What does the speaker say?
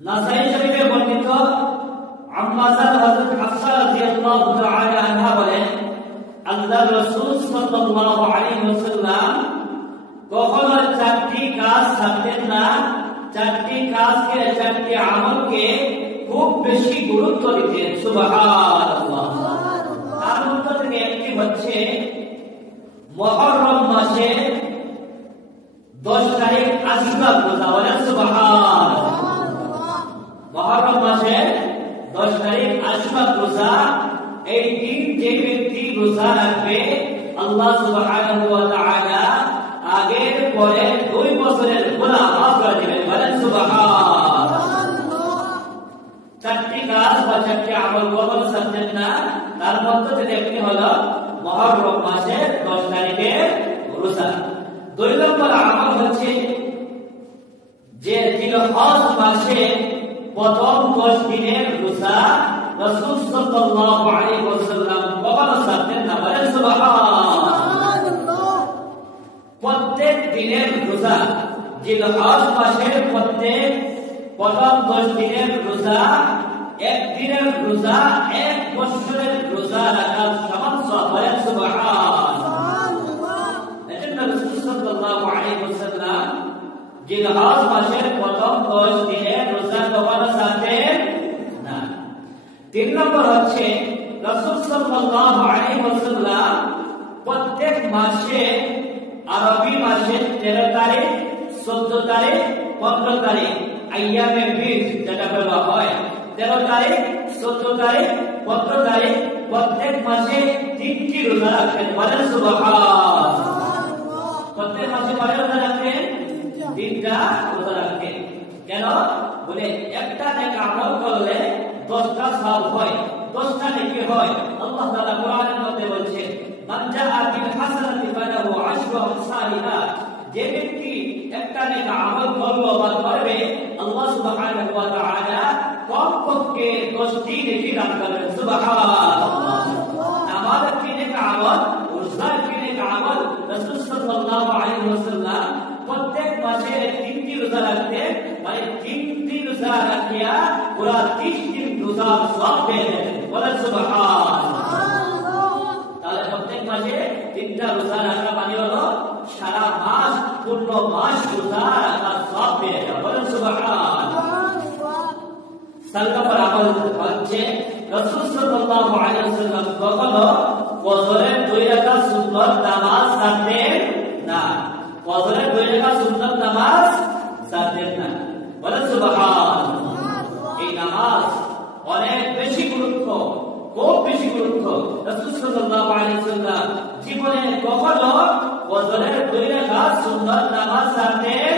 নাসাই শরীফে বর্ণিত আম্মাজান হযরত হাফসা রাদিয়াল্লাহু তাআলা আনহা বলেন, আল্লাহর রাসূল সাল্লাল্লাহু আলাইহি ওয়াসাল্লাম কখনো চারটি কাজ ছাড়তেন না। চারটি কাজকে, চারটি আমলকে খুব বেশি গুরুত্ব দিতেন। সুবহানাল্লাহ। তার মধ্যে থেকে একটি হচ্ছে মুহররম মাসে 10 তারিখ আশুরা রোজা। বলেন সুবহানাল্লাহ। মুহররম মাসে 10 তারিখ আশুরা রোজা। এই দিন যে ব্যক্তি রোজা রাখবে, আল্লাহ সুবহানাহু ওয়া তাআলা আগের পরে 2 বছরের গুনাহ মাফ করে দিবেন। বলেন সুবহানাল্লাহ। চারটি কাজ বা চারটি আমল কখনো ছাড়তেন না। তার মধ্যে থেকে একটি হলো মুহররম মাসে 10 তারিখে রোজা। 2 নম্বর আমল হচ্ছে যে জিলহজ মাসে প্রথম 10 দিনের রোজা রাসূল সাল্লাল্লাহু আলাইহি ওয়াসাল্লাম কখনো ছাড়তেন না। বলেন সুবহানাল্লাহ। প্রত্যেক দিনের রোজা, জিলহজ মাসের প্রথম 10 দিনের রোজা, এক দিনের রোজা 1 বছরের রোজা রাখার সমান সওয়াব। বলেন সুবহানাল্লাহ। এজন্য রাসূল সাল্লাল্লাহু আলাইহি ওয়াসাল্লাম জিলহজ মাসের প্রথম 10 দিনের রোজা কখনো ছাড়তেন না। 3 নম্বর হচ্ছে রাসূল সাল্লাল্লাহু আলাইহি ওয়াসাল্লাম প্রত্যেক মাসে, আরবি মাসে 13 তারিখ, 14 তারিখ, 15 তারিখ আইয়ামে বীজ যেটা বলা হয়, 13 তারিখ, 14 তারিখ, 15 তারিখ প্রত্যেক মাসে 3টি রোজা রাখতেন। বলেন সুবহানাল্লাহ। প্রত্যেক মাসে কয় রোজা রাখতেন? 3টা রোজা রাখতেন। কেন? বলে একটা নেক আমল করলে 10টা সওয়াব হয়, 10টা নেকি হয়। আল্লাহ তাআলা কোরআনের মধ্যে বলছেন, মান জাআ বিল হাসানাতি ফালাহু আশরু আমসালিহা। যে ব্যক্তি একটা নেক আমল করলো বা করবে, আল্লাহ সুবহানাহু ওয়া তাআলা কমপক্ষে 10টি নেকি দান করবেন। সুবহানাল্লাহ। নামাজ একটি নেক আমল, রোজা একটি নেক আমল। রাসূল সাল্লাল্লাহু আলাইহি ওয়াসাল্লাম প্রত্যেক মাসে 3টি রোজা রাখতেন। মানে 3টি রোজা রাখিয়া পুরা 30 দিন রোজা সওয়াব পেতেন। বলেন সুবহানাল্লাহ। তাহলে প্রত্যেক মাসে 3টা রোজা রাখা মানে হলো সারা মাস, পূর্ণ মাস রোজা রাখার সওয়াব পেয়ে যাবেন। বলেন সুবহানাল্লাহ। 4 নম্বর আমল হচ্ছে রাসূল সাল্লাল্লাহু আলাইহি ওয়াসাল্লাম কখনো ফজরের 2 রাকাত সুন্নাত নামাজ ছাড়তেন না। ফজরের 2 রাকাত সুন্নাত নামাজ ছাড়তেন না। বলেন সুবহানাল্লাহ। এই নামাজ অনেক বেশি গুরুত্ব, খুব বেশি গুরুত্ব। রাসূল সাল্লাল্লাহু আলাইহি ওয়াসাল্লাম জীবনে কখনো ফজরের 2 রাকাত সুন্নাত নামাজ ছাড়তেন